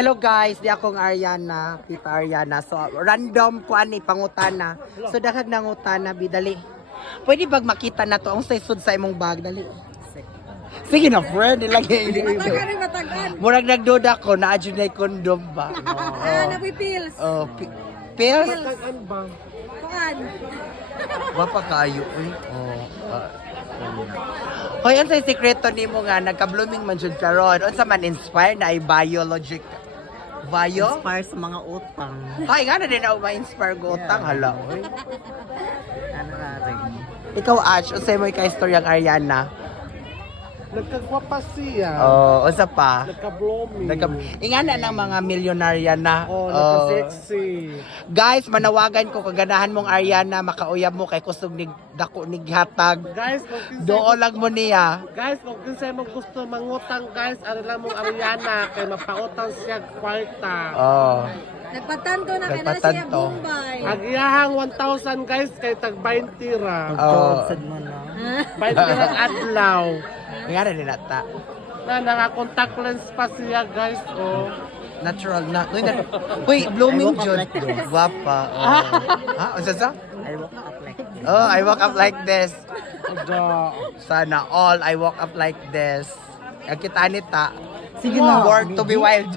Hello guys, di akong Ariana, Tita Ariana. So random ko ani pangutana. So daghag nangutana bidali. Pwede bag makita na to ang sud sa imong bag dali. Sige na friend, ilagay ini. Matagan. Murag nagduda ko na adjunay kondom ba. Napoy pills. Oh, pills. Kuan. Wapa kayo eh. Hoy, ang say sekreto nimo nga nagka-blooming man jud karon. Unsa man inspire na ay biologic. Bio? Inspire sa mga utang. Ay, nga na din ako ma-inspire go utang. Hala, oy. Ano na rin? Ikaw, Ash, unsay mo ika-istoryang Ariana? Nagkagwapa siya. Oh, unsa pa? Nagka-blooming. Ingana ng mga milyonarya na. Oh, nagka-sexy. Guys, manawagan ko kaganahan mong Ariana, makauyab mo kay kusog nig dako nig hatag. Guys, kung kinsa Doo lang mo niya. guys, kung kinsa mo gusto mangutang, guys, ano lang mong Ariana kay mapautang siya kwarta. Oh. Nagpatanto na kay na siya Nagpatanto. Bombay. Ang iyahang 1,000 guys kay tag 20 ra. Oh. Sad mo na. 20 ra adlaw. Ingana din nata. Na naka-contact lens pa siya, guys. Oh. Natural na. Uy, blooming I woke up jud. like this. Guwapa. Oh. Ha? Unsa sa? I woke up like this. Oh, I woke up like this. Da. Sana all I woke up like this. Ang kita nita. Sige na. Born to be wild.